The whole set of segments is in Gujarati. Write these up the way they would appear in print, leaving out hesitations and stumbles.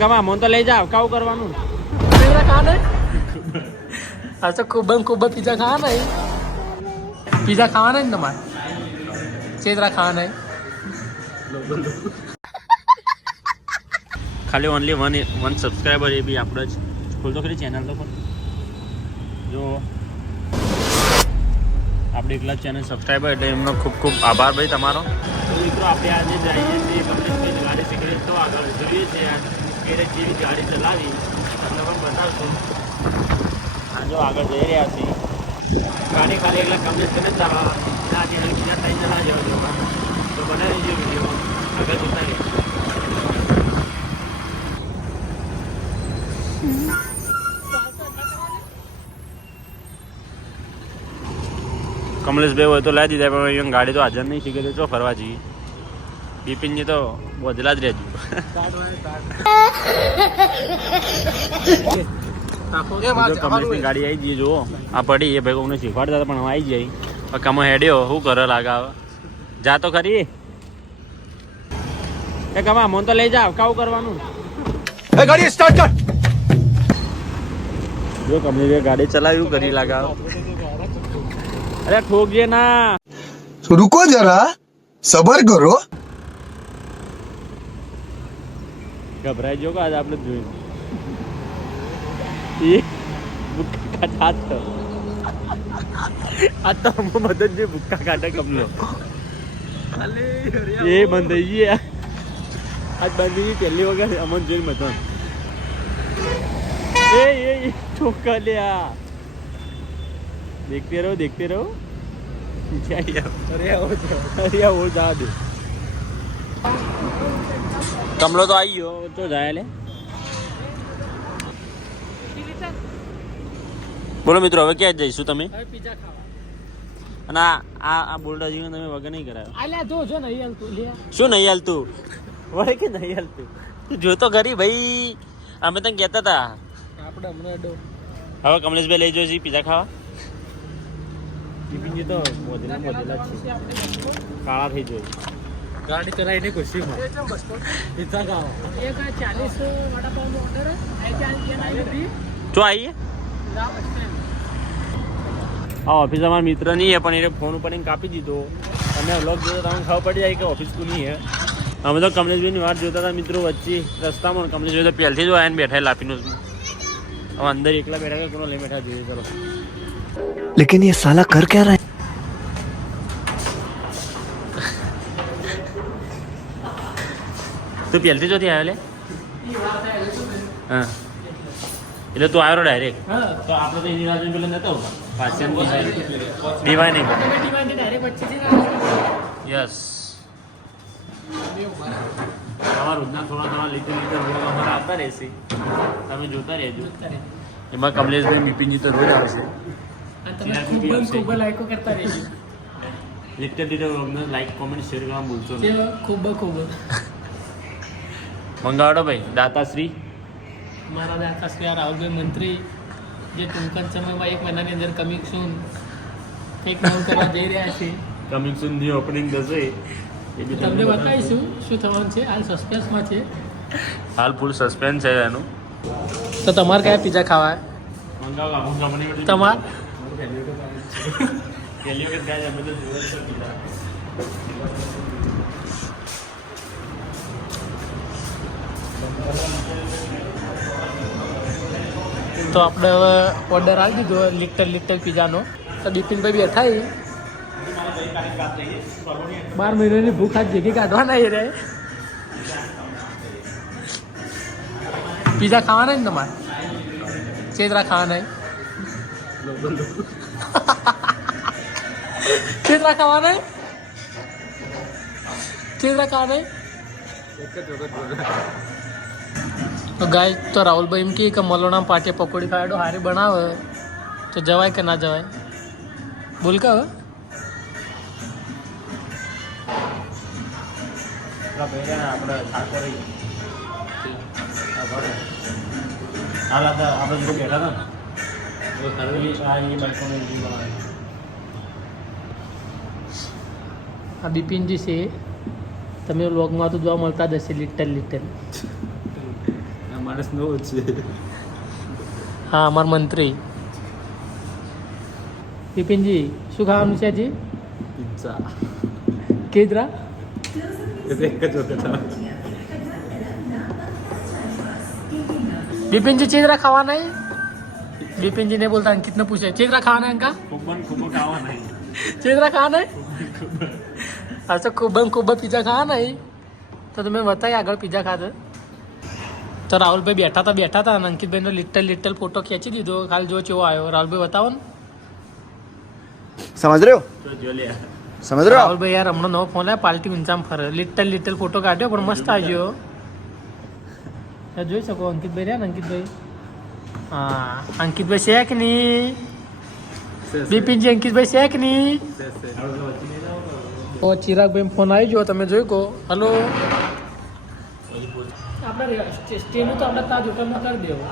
કમા મોન તો લઈ જાવ કાવ કરવાનું पिज्जा खाना है अच्छा खूब पिज्जा खाना है पिज्जा खाना है ना चेतरा खाना है ખાલી ઓનલી વન સબસ્ક્રાઈબર એ બી આપણે જ ખોલ તો ખરી ચેનલ તો પણ જો આપણે એકલા ચેનલ સબસ્ક્રાઈબર એટલે એમનો ખૂબ ખૂબ આભાર ભાઈ તમારો. તો મિત્રો આપણે આજે જઈએ છીએ કમલેશભાઈ ગાડી શીખવી તો આગળ જોઈએ છે એને જેવી ગાડી ચલાવી તમને પણ બતાવશું. આ જો આગળ જઈ રહ્યા છીએ ગાડી ખાલી એકલા કમલેશભાઈને ચલાવવા આજે બીજા ત્રણ જણા જવા જવા તો બનાવી દઈએ વિડીયો આગળ જોતા રહીએ. કમલેશભાઈ હોય તો લાવી દીધા પણ અહીંયા ગાડી તો હાજર નહીં શીખે તો ફરવા જઈએ. બિપિનજી તો વધેલા જ રહેજો. કમલેશની ગાડી આવી જઈએ જુઓ આ પડી એ ભાઈ કોઈને શીખવાડતા હતા પણ આવી જાય કમો હેડ્યો શું કરે લાગે હવે જા તો ખરી એ કમા મોન તો લઈ જાવ કાવ કરવાનું ગાડી સ્ટાર્ટ કર. જો કમલેશભાઈ ગાડી ચલાવ્યું કરી લાગે અરે ઠોકજે ના रुको जरा सबर करो ગભરાઈ જો કે આજે આપણે જોયું એ ભૂક્કા કાઢ આ તો મદદ જે ભૂક્કા કાઢે કમલો એ બંધ થઈ ગઈ આજ બંધી પહેલી વખત અમન જોઈ મતન એ ઠોકા લ્યા देखते रहो अरे वो जा दे कमलो तो आई हो तो जाए ले બોલો મિત્રો હવે ક્યાં જઈશું તમે पिज्जा खावा અને આ બોલ્ડાજી તમે વગર નહીં કરાયો આલ્યા જો નહીં હાલતું લે શું નહીં હાલતું વળે કે નહીં હાલતું તું જોતો ખરી ભાઈ અમે તને કહેતા હતા આપણે હમણાં અડો હવે કમલેશભાઈ લઈ જઈએ પીઝા ખાવા. બિપિનજી તો મોદેલા જ છે કાળા થઈ જાય ગાડી ચલાવીને ખુશીમાં પીઝા ખાવા એક 40 વડાપાવનો ઓર્ડર ચો આવીએ હા ઓફિસ અમારા મિત્ર નહીં હે પણ એને ફોન ઉપર કાપી દીધો અને વ્લોગ જોતા તમને ખબર પડી જાય કે ઓફિસ કોની હે. અમે તો કમલેશભાઈની વાત જોતા હતા મિત્રો વચ્ચે રસ્તામાં કમલેશભાઈ તો પહેલથી જ આવીને બેઠા લાપીનોસમાં હવે અંદર એકલા બેઠા કોનો લઈ બેઠા જોઈએ ચલો. लेकिन ये साला कर क्या रहा है તું પહેલથી જોતી આવ્યો લે હા એટલે તું આવ્યો ડાયરેક્ટ તો આપણે તો એની રાહ જોઈને પેલા નતા હોતા પાછળ દિવાય નહીં યસ અમારા રોજના થોડા લીટર રોજ અમારા આવતા રહેશે તમે જોતા રહેજો. એમાં કમલેશભાઈ બિપિનજી તો રોજ આવશે ખૂબ લાઈકો કરતા રહેજો લીટર રોજને લાઈક કોમેન્ટ શેર કરવા ભૂલશો નહીં. ખૂબ મંગાવડો ભાઈ દાતાશ્રી મારા દાતાશ્રી રાહુલભાઈ મંત્રી જે ટૂંક જ સમયમાં 1 મહિનાની અંદર કમિંગ સૂન કંઈક નવું કરવા જઈ રહ્યા છે. કમિંગ સૂન ની ઓપનિંગ થશે એ બી તમને બતાવીશું શું થવાનું છે. હાલ સસ્પેન્સમાં છે હાલ ફૂલ સસ્પેન્સ છે એનું. તો તમારે કયા પિઝા ખાવા મંગાવો અમુક કંપની તમાર પહેલી વખત ગાય અમે તો જોવા જ પીધા. તો આપણે હવે ઓર્ડર આવી દીધો લિટલ પિઝાનો. તો બિપિનભાઈ બેઠા 12 મહિનાની ભૂખ આજ ભેગી કાઢવાના એ રે. પિઝા ખાવાના ને તમારે ચેતરા ખાવાના ચેતરા ખાવાના તો ગાય તો રાહુલભાઈ એમ કે મલોના પાટે પકોડી ખાડો હારી બનાવે તો જવાય કે ના જવાય બોલ કે હવે આપણે હાલ આપણે જો બેઠા હતા આ બિપિનજી છે તમે વ્લોગમાં તો જોવા મળતા જ હશે લિટલ માણસનો છે. હા અમારા મંત્રી બિપિનજી શું ખાવાનું છે હજી? પિઝા. કેદરા એક જ વખત बिपिन जी चेदरा खावाना है. बिपिन जी ने बोलता अंकित ने पूछा चेदरा खाना है अंका ખૂબ ખાવા નહીં. चेदरा खाना है. अच्छा खूब पिज्जा खाना है. તો તમે બતાવી આગળ પિઝા ખાધો તો રાહુલભાઈ બેઠા હતા અને અંકિતભાઈનો લિટલ ફોટો ખેંચી દીધો. ખાલી જો કેવો આવ્યો રાહુલભાઈ બતાવો ને. समझ रहे हो તો જો લે समझ रहे हो आप? રાહુલભાઈ યાર હમણાં નવો ફોન આવ્યો પાર્ટી ઊંચામાં ફરે લિટલ ફોટો કાઢ્યો પણ મસ્ત આવ્યો. જોઈ શકો અંકિતભાઈ રહ્યા ને અંકિતભાઈ. હા અંકિતભાઈ છે કે નહીં? બિપિનજી અંકિતભાઈ છે કે નહીં? ઓ ચિરાગભાઈ ફોન આવી ગયો તમે જોઈ કહો. હલો આપણે સ્ટેનું તો આપણે તાજ હોટલમાં કરી દેવું.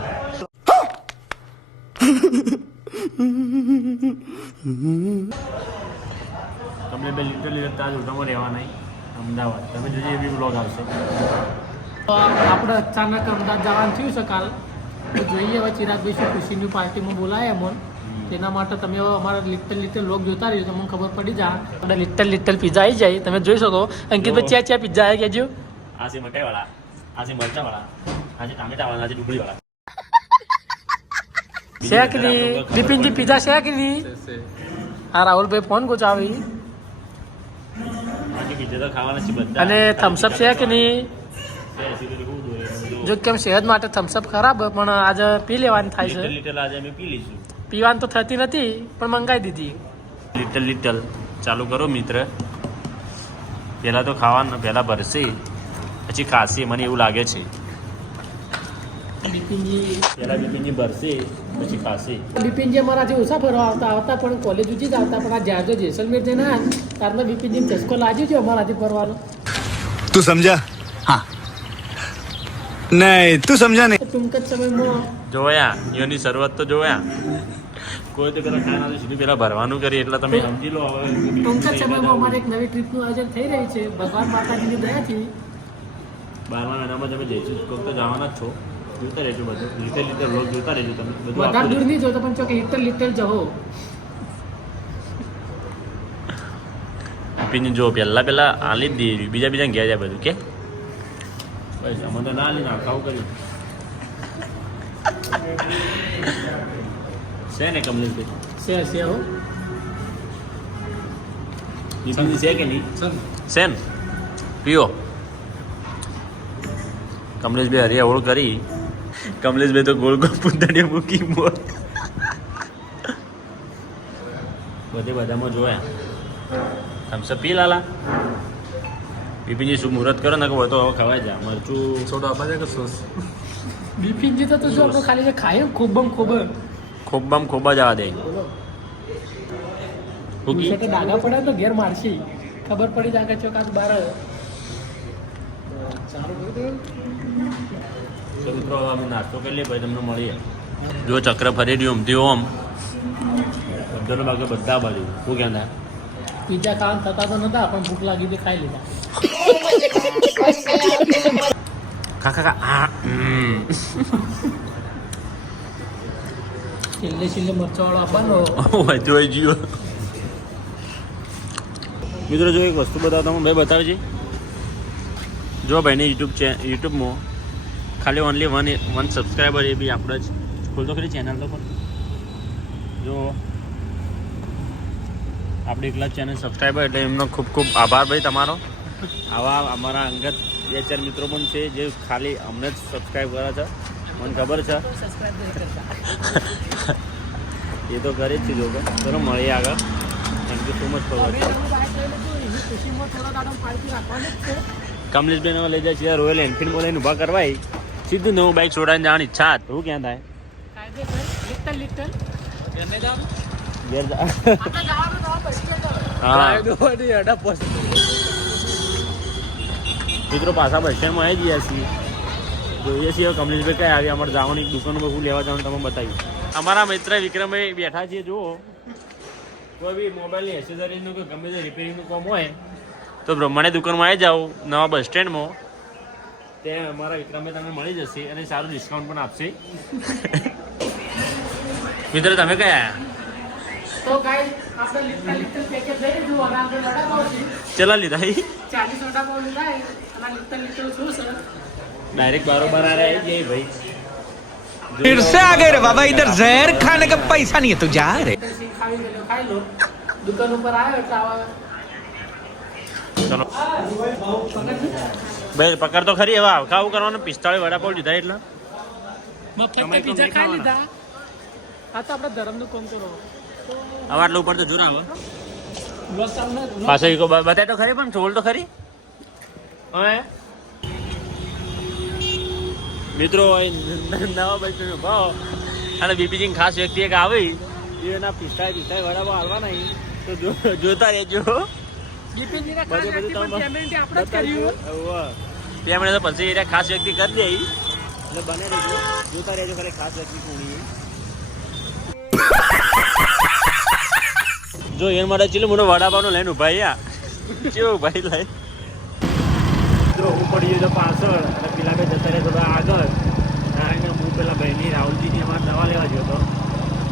તમને બે લિટરલી તાજ હોટલમાં રહેવા નહીં અમદાવાદ. તમે જોજો એ બી બ્લોગ આવશે. તો આપણે અચાનક અમદાવાદ જવાનું થયું છે કાલ. તો જોઈએ હવે ચિરાગભાઈ શું ખુશીની પાર્ટીમાં બોલાય એમ તેના માટે તમે હવે અમારા લિટલ લોક જોતા રહીજો તમને ખબર પડી જાય. આપણે લિટલ પિઝા આવી જાય તમે જોઈ શકો. અંકિતભાઈ ચ્યાં પિઝા આવી કહેજો. આ છે મકાઈવાળા, આ છે મરચાવાળા, આ છે ટામેટાવાળા, આ છે ડુંગળીવાળા. શેક ની બિપિનજી પિઝા શેક ની. હા રાહુલભાઈ ફોન ગોચાવી બાકી બીજા તો ખાવાના છે બધા. અને થમ્સઅપ છે કે નહીં? છે, સિગરેટ બહુ દોરે. જો કેમ સેહત માટે થમ્સઅપ ખરાબ પણ આજે પી લેવાની થાય છે. લિટલ આજે અમે પી લઈશું. પીવાની તો થતી નથી પણ મંગાવી દીધી. લિટલ ચાલુ કરો મિત્ર. પહેલાં તો ખાવાનું પહેલાં ભરશે પછી ખાશે મને એવું લાગે છે. બિપિનજી બિપિનજી ભરશે પછી ખાશે. બિપિનજી અમારાથી ઓછા ફરવા આવતા પણ કોલેજ ઉજી જ આવતા પણ આ જ્યાં જો જેસલમેર જઈને આવ્યા ત્યારમાં બિપિનજી ચસ્કો લાગ્યો છે અમારાથી ફરવાનો. तू समझा? हाँ नहीं तू समझा नहीं. ટૂંક જ સમયમાં જોયા એની શરૂઆત તો જોયા. કોઈ તો પેલા ખાના સુધી પેલા ભરવાનું કરી એટલે તમે સમજી લો. હવે ટૂંક જ સમયમાં અમારે એક નવી ટ્રીપનું આયોજન થઈ રહ્યું છે ભગવાન માતાજીની દયાથી. 12મા મહિનામાં તમે જઈશું કોક તો જવાના જ છો. જોતા રહેજો બધું લિટલ વ્લોગ જોતા રહેજો તમે બધું. વધારે દૂર નહીં જોતો પણ ચોક લિટલ જહો. બિપિન જો પહેલા આલી જ દે બીજા ગયા જાય બધું કે બસ અમે તો ના લઈને ખાવું કર્યું છે ને કમલેશભાઈ. છે હો બિપિનજી છે કે નહીં? છે ને પીઓ. કમલેશભાઈ હરિયા ઓળ કરી. કમલેશભાઈ તો ગોળ પૂંતડીએ મૂકી મોર બધામાં જોયા. થમ્સઅપ પી લાલા. બિપિનજી શું મુહૂર્ત કરો ને કે તો હવે ખવાય જા મરચું છોડો આપા જાય કે સોસ. બિપિનજી તો જો આપણે ખાલી જે ખાઈએ ખૂબ ખોબા જવા દે. તો ડાઘા પડે તો ઘેર મારશી ખબર પડી જાય કે ચોક આ બાર. તો મિત્રો હવે અમે નાસ્તો કરી લઈએ ભાઈ તમને મળીએ. જો ચક્ર ફરી રહ્યું અમથી ઓમ બધાનો ભાગે બધા બાજુ શું ક્યાં થાય. પિઝા ખાવાનું થતા તો નતા પણ ભૂખ લાગી હતી ખાઈ લીધા. કાકા હા છેલ્લે મરચાવાળો આપવાનો. જોઈ જીઓ મિત્રો જો એક વસ્તુ બતાવતા હું ભાઈ બતાવે છે. જો ભાઈને યુટ્યુબમાં ખાલી ઓનલી વન સબસ્ક્રાઈબર એ બી આપણે જ ખોલતો ખરી ચેનલ તો પણ જો આપણે એકલા ચેનલ સબસ્ક્રાઈબર એટલે એમનો ખૂબ આભાર ભાઈ તમારો. આવા અમારા અંગત 2-4 મિત્રો પણ છે જે ખાલી અમને જ સબસ્ક્રાઈબ કરે છે મને ખબર છે. એ તો કરે જ છે જો કે ચલો મળીએ આગળ. Thank you so much for watching. કમલેશભાઈને લઈ જાય છે રોયલ એનફિલ્ડમાં લઈને ઊભા કરવાય સીધું નવું બાઇક છોડાઈને જવાની ઈચ્છા હતી. એવું ક્યાં થાય ઘેર જા. હા મિત્રો પાછા બસ સ્ટેન્ડમાં આવી ગયા છીએ. જોઈએ છીએ કમલેશભાઈ કઈ આવી અમારે જવાની દુકાનો બહુ લેવા જવાનું તમે બતાવ્યું. અમારા મિત્ર વિક્રમભાઈ બેઠા છીએ. જુઓ કોઈ બી મોબાઈલની એસેસરીઝનું કે ગમે તે રિપેરિંગનું કામ હોય તો બ્રહ્માણી દુકાનમાં આવી જાઓ નવા બસ સ્ટેન્ડમાં. તે અમારા વિક્રમે તમને મળી જશે અને સારું ડિસ્કાઉન્ટ પણ આપશે. મિત્રો તમે કયા આયા? તો ગાઈસ આપણે લિટલ પેકેજ લઈ લીધું અને આપણે વડાપાવ છે ચલા લીધા 40 વડાપાવ લીધા અને લિટલ શું છે ડાયરેક્ટ બારોબાર આ રહ્યા છે ભાઈ. फिर से आ गए रे बाबा इधर जहर खाने का पैसा नहीं है तो जा रे ખાવી ગયેલો ખાઈ લો દુકાન ઉપર આવ્યો એટલે આવા ચલો ભાઈ પકડ તો ખરી હવે ખાવું કરવાનું 45 વડાપાવ લીધા એટલે મફત પીઝા ખાઈ લીધા આ તો આપણે ધર્મનું કામ કરો હવે આટલું ઉપર તો જોર આવે લોસ તમને પાછળ ઈકો બતાય તો ખરી પણ ચોલ તો ખરી હવે મિત્રો નવા ભાઈ ભાવ અને બીપીજી ખાસ વ્યક્તિ એક આવી એના 45 વડાપાવ હાલવા નહીં તો જોતા રહેજો. બિપિનજીને ખાસ વ્યક્તિ પણ પેમેન્ટ આપણે જ કર્યું તેમણે તો પછી એને ખાસ વ્યક્તિ કરી દે એટલે બને રહેજો જોતા રહેજો ખાલી ખાસ વ્યક્તિ કોણી જો એન માટે ચીલું મોટો વડાપાવનો લઈને ઉભા રહ્યા કેવું ભાઈ લઈ મિત્રો હું પડી ગયો પાછળ અને પેલા બે જતા રહે થોડા આગળ કારણ કે હું પેલા બહેની રાહુલજીની અમારે દવા લેવા ગયો હતો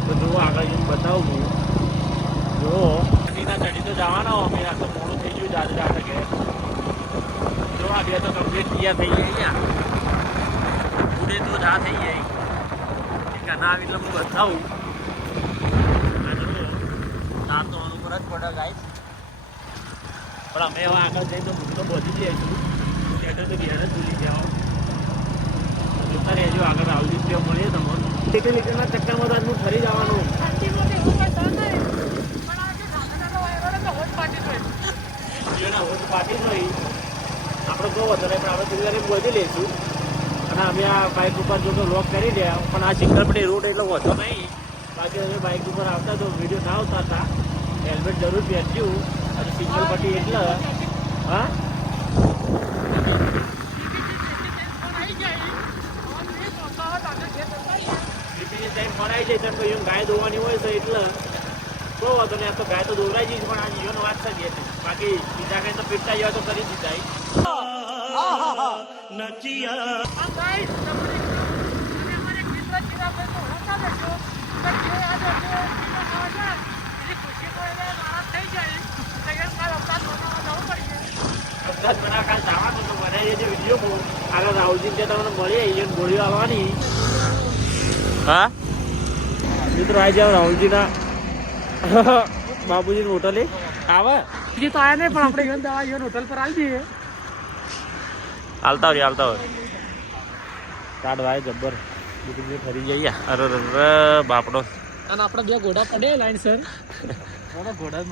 તો જો આગળ જઈને બતાવું હું જો ચડી તો જવાનો અમે આ તો મોડું થઈ ગયું દાદા દાદા કે જો આ બે તો કમ્પ્લીટ તૈયાર થઈ ગયા ઉડે તો જા થઈ જાય કે ના આવી એટલે હું બતાવું તાર તો અનુકૂળ જ પડે ગાઈસ પણ અમે હવે આગળ જઈને તો હું તો પહોંચી જઈશું ત્યાં તો ઘેર જ ભૂલી જાઓ જોતા રહેજો આગળ આવડી ત્યાં મળીએ તમને લીટરના ચક્કરમાં તો હું ફરી જવાનું પાર્ટી નહીં આપણે બહુ વધારે પણ આપણે થોડી પહોંચી લઈશું અને અમે આ બાઇક ઉપર જો લોક કરી રહ્યા પણ આ સિંગલપટ્ટી રૂટ એટલો વધો નહીં બાકી અમે બાઇક ઉપર આવતા તો વિડીયો ના આવતા હતા હેલ્મેટ જરૂર પહેરજો અને સિંગલપટ્ટી એટલે હા ફરાઈ જાય તો ગાય દોવાની હોય છે એટલે બહુ હતો ને તો ગાય તો દોરાઈ જઈશ પણ આ જીવન વાત છે બાકી બીજા કઈ તો પીટતા જેવા તો કરી દીધા આગળ રાહુલજી ત્યાં તમને મળીએ ગોળીઓ આવવાની હા મિત્રો આ જાવ રાહુલજીના બાબુજી હોટલે આવે જે તો આયા નહીં પણ આપણે ઈવન દવા ઈવન હોટલ પર આવી જઈએ હાલતા હોય કાઢ ભાઈ જબ્બર બીજું ફરી જઈએ અરે બાપડો અને આપણે બે ઘોડા પડે લાઈન સર ઘોડા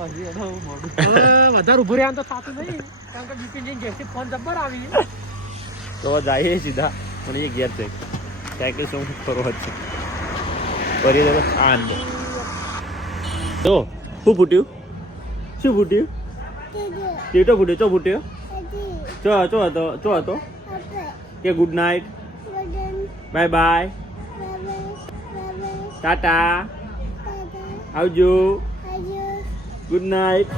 વધારે ઉભું રહ્યા તો થતું નહીં કારણ કે બિપિનજી ઘેરથી ફોન જબ્બર આવી તો જઈએ સીધા પણ એ ઘેર છે ક્યાંક શું કરવો છે ફરી આનંદ તો શું ફૂટ્યું શું ફૂટ્યું ટીટો ફૂટ્યો ચો ફૂટ્યો ચો હતો કે good night bye bye Tata આવજો ગુડ નાઇટ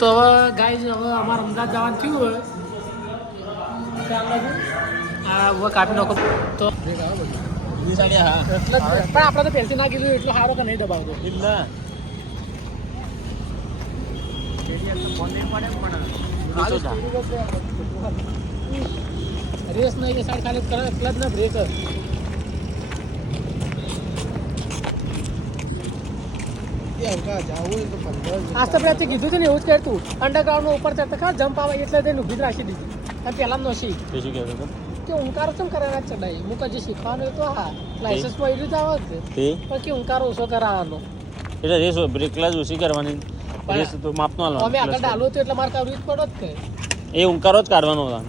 તો હવે ગાઈઝ હવે અમારે અમદાવાદ જવાનું થયું હોય હા હવે કાપી નાખો તો પણ આપણે તો પહેલથી ના કીધું એટલું સારું કે નહીં દબાવતો રેસ નહીં સાઈડ ખાલી ક્લચ ને બ્રેક આજ તો પેલા કીધું હતું ને એવું જ કરતું અંડરગ્રાઉન્ડ ઉપર ચડતા ખરા જમ્પ આવે એટલે તેને ઊભી જ રાખી દીધી અને પેલા નોશી શું કહેતો કે ઊંકાર કેમ કરાવવા ચડાઈ મુક જે શીખવાનું હોય તો હા લાયસન્સમાં એટલું જ આવે જ પણ કે ઊંકાર ઓછો કરાવવાનો એટલે રેસ બ્રેક ક્લાસ ઓછી કરવાની રેસ તો માપનો અમે આગળ ડાલો હતો એટલે મારે કરવું જ પડો જ કે એ ઊંકારો જ કાઢવાનો હતા